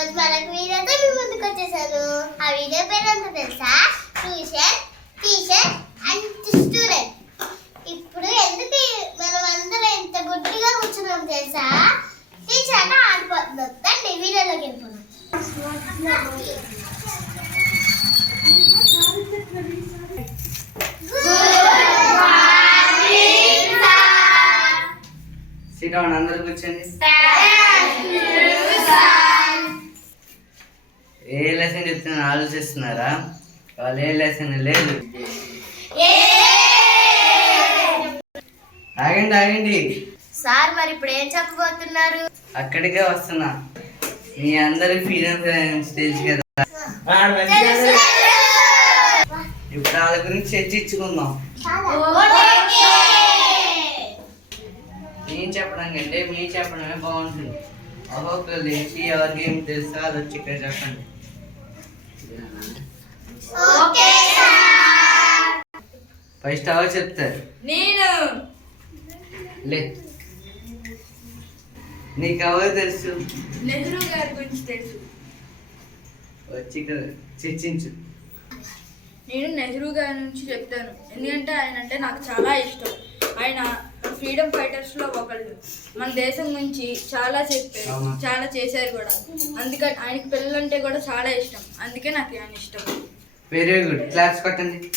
రోజు మరొక వీడియోతో మీ ముందుకు వచ్చేసాను. ఆ వీడియో పేరు ఎంత తెలుసా? Tuition teacher and student. ఇప్పుడు ఎందుకు మనం అందరం ఎంత గుడ్డిగా కూర్చున్నాం తెలుసా? టీచర్ అట ఆడిపోతున్నాం తండ్రి వీడియోలోకి వెళ్ళిపోతున్నాం శ్రీరావణ్ అందరు కూర్చోండి. ఏ లెసన్ చెప్తున్నా ఆలోచిస్తున్నారా? వాళ్ళు ఏ లెసన్ లేదు. ఆగండి ఆగండి. సార్ మరి ఇప్పుడు ఏం చెప్పబోతున్నారు? అక్కడికే వస్తున్నా. మీ అందరి గురించి తెలుసు కదా. ఇప్పుడు వాళ్ళ గురించి చర్చించుకుందాం. నేను చెప్పడం కంటే మీరు చెప్పడమే బాగుంటుంది. ఒక్కొక్కరు లేచి ఎవరికి ఏం తెలుసో అది వచ్చి ఇక్కడ చెప్పండి. ఫస్ట్ ఎవరు చెప్తారు నేను. లే. నీకు ఎవరు తెలుసు. నెహ్రూ గారి గురించి తెలుసు. వచ్చి ఇక్కడ చర్చించు. నేను నెహ్రూ గారి నుంచి చెప్తాను. ఎందుకంటే ఆయన అంటే నాకు చాలా ఇష్టం. ఆయన ఫ్రీడమ్ ఫైటర్స్లో ఒకళ్ళు మన దేశం గురించి చాలా చెప్పారు? చాలా చేశారు కూడా. అందుకని ఆయనకి పిల్లలంటే కూడా చాలా ఇష్టం. అందుకే నాకు ఆయన ఇష్టం. వెరీ గుడ్ క్లాప్స్ కొట్టండి.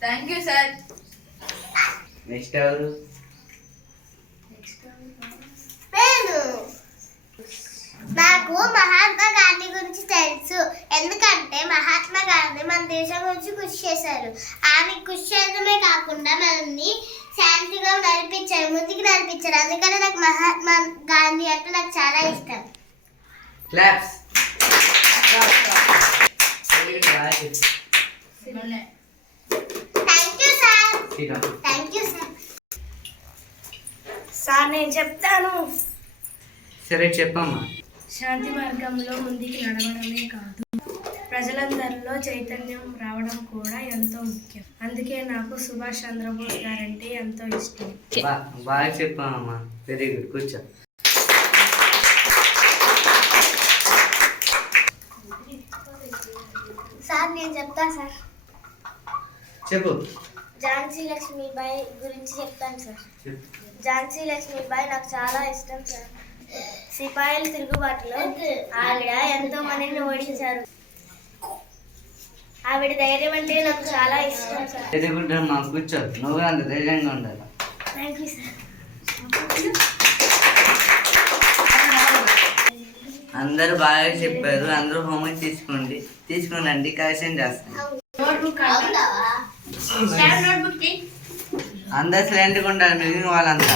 థ్యాంక్ యూ సార్ నెక్స్ట్ ఎవరు నేను నాకు మహాత్మా గాంధీ గురించి తెలుసు. ఎందుకంటే మహాత్మా గాంధీ మన దేశం గురించి కృషి చేశారు. ఆమె కృషి చేయడమే కాకుండా మనల్ని శాంతిగా నడిపించారు ముందుకు నడిపించారు. అందుకని నాకు మహాత్మా గాంధీ అంటే నాకు చాలా ఇష్టం. Claps thank you sir thank you sir sir నేను చెప్తాను. సరే చెప్పమ్మా. శాంతి మార్గంలో ముందుకు నడవడమే కాదు. ప్రజలందరిలో చైతన్యం రావడం కూడా ఎంతో ముఖ్యం. అందుకే నాకు సుభాష్ చంద్రబోస్ గారంటే ఎంతో ఇష్టం. బాగా చెప్పామమ్మా వెరీ గుడ్ కూర్చో సార్ నేను చెప్తా సార్. చెప్పు. ఝాన్సీ లక్ష్మీబాయి గురించి చెప్తాను సార్. చెప్పు. ఝాన్సీ లక్ష్మీబాయి నాకు చాలా ఇష్టం సార్. సిపాయిల తిరుగుబాటులో ఆవిడ ఎంతో మందిని ఓడించారు. ఆవిడ ధైర్యం అంటే నాకు చాలా ఇష్టం సార్. అమ్మా కూర్చో నువ్వు అంత ధైర్యంగా ఉండాలి. Thank you sir. అందరూ బాగా చెప్పారు. అందరూ హోంవర్క్ తీసుకోండి. తీసుకునండి కరెక్షన్ చేస్తాను. అందరు సైలెంట్గా ఉండాలి మిగిలిన వాళ్ళంతా.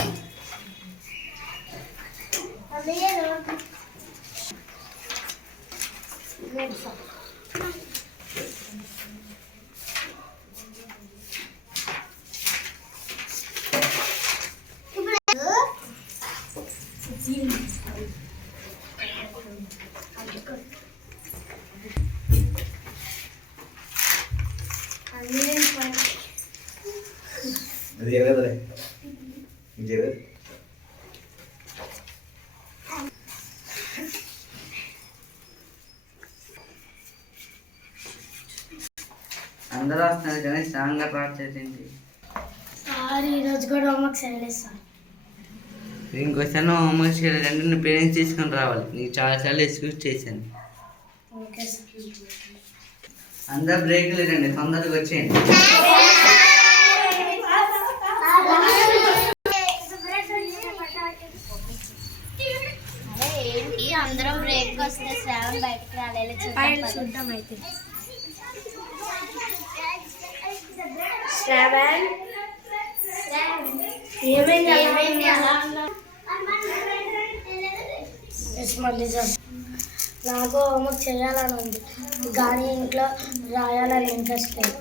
pemirsa. Jadi ya kan tadi, jadi అందరూ వస్తున్నారు కానీ స్ట్రాంగ్గా ప్రార్థించండి సార్ ఈరోజు కూడా హోంవర్క్ చేయలేదు సార్ ఇంకోసారి నువ్వు హోంవర్క్ చేయాలంటే నువ్వు పేరెంట్స్ తీసుకొని రావాలి. నీకు చాలాసార్లు ఎక్స్క్యూజ్ చేశాను. ఓకే సార్ అందరు బ్రేక్ లేదండి తొందరగా వచ్చేయండి. ఏంటి? అందరం బ్రేక్ వస్తే శ్రావణ్ బయటకు రాలేదు చూద్దాం అయితే. శ్రావణ్ ఏమైంది నాకు హోంవర్క్ చేయాలని ఉంది. కానీ ఇంట్లో రాయాలని ఇంట్రెస్ట్ లేదు.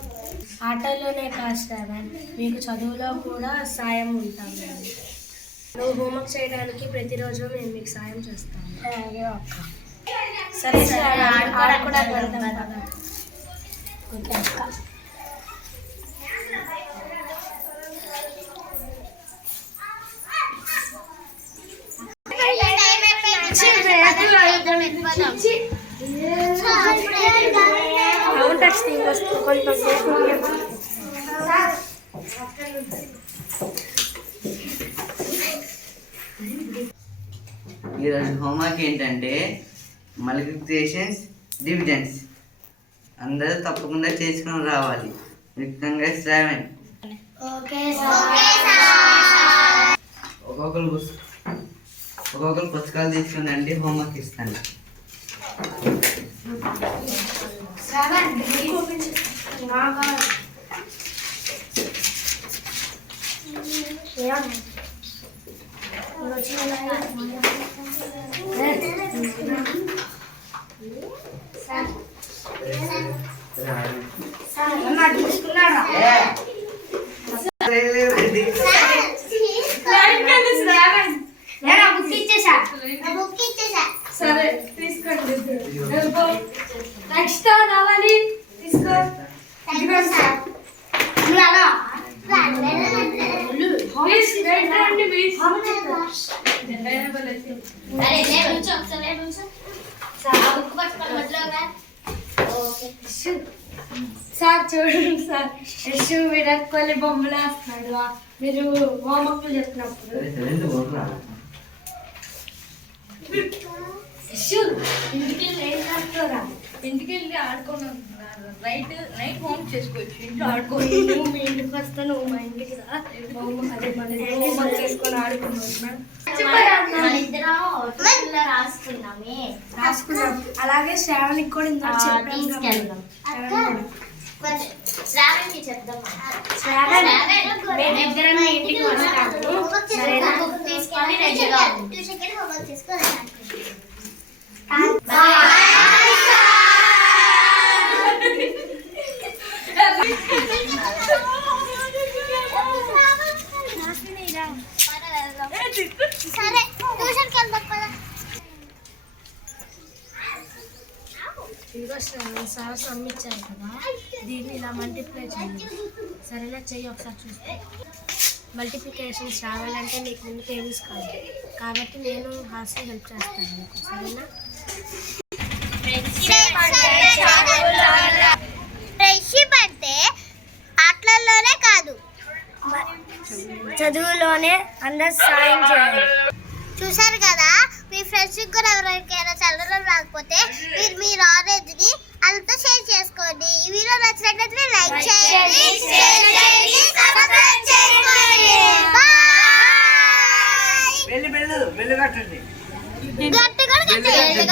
ఆటల్లోనే కాదు శ్రావణ్ మీకు చదువులో కూడా సాయం ఉంటాం. నువ్వు హోంవర్క్ చేయడానికి ప్రతిరోజు మేము మీకు సాయం చేస్తాం సరే సరే ఆడుకోవడానికి కూడా అక్క. ఈరోజు హోంవర్క్ ఏంటంటే మల్టిప్లికేషన్స్ డివిజన్స్ అందరూ తప్పకుండా చేసుకొని రావాలి. సెవెన్ ఓకే ఒక్కొక్కరు ఒక్కొక్కరు పుస్తకాలు తీసుకుని రండి హోంవర్క్ ఇస్తాను. బుక్ ఇచ్చేసా బుక్ ఇచ్చేసా సరే తీసుకోండి నెక్స్ట్ రావాలి తీసుకో సార్ చూడండి సార్ యశు విరాట్ కోహ్లీ బొమ్మలు వేస్తున్నాడు. మీరు హోంవర్క్ చెప్పినప్పుడు. యశు ఇంటికి వెళ్ళి ఏం చేస్తారా? ఇంటికి వెళ్ళి ఆడుకోను రైట్ నైట్ హోమ్ చేసుకోవచ్చు. ఇంట్లో ఆడుకోవచ్చు నువ్వు మీ ఇంటికి వస్తా నువ్వు మా ఇంటికి రా. బొమ్మ అదే మన హోంవర్క్ చేసుకొని ఆడుకున్నాం రాసుకున్నామే రాసుకున్నాం అలాగే శ్రావణికి కూడా ఇందాక చెప్పాను తీసుకెళ్దాం. శ్రావణ్కి చెప్దాం శ్రావణ్ మేమిద్దరం మీ ఇంటికి వస్తాము. సరేనా తీసుకొని రెడీగా హోంవర్క్ ఇదిగో శ్రావణ్ సార్ సమ్మిచ్చారు కదా దీన్ని ఇలా మల్టిప్లై చేయండి సరేనా చెయ్యి ఒకసారి చూస్తే మల్టిప్లికేషన్స్ రావాలంటే నీకు ముందు టేబుల్స్ కావాలి. కాబట్టి నేను హాస్టల్ హెల్ప్ చేస్తాను మీకు సరేనా? ఫ్రెండ్షిప్ అంటే ఆటలలోనే కాదు. చదువులోనే అందరు సాయం చేయాలి. చూసారు కదా మీ ఫ్రెండ్స్ కూడా ఎవరికైనా చదవడం రాకపోతే మీరు మీ నాలెడ్జ్ని వాళ్ళతో షేర్ చేసుకోండి. ఈ వీడియో నచ్చినట్లయితే లైక్ చేయండి బాయ్ వెళ్ళి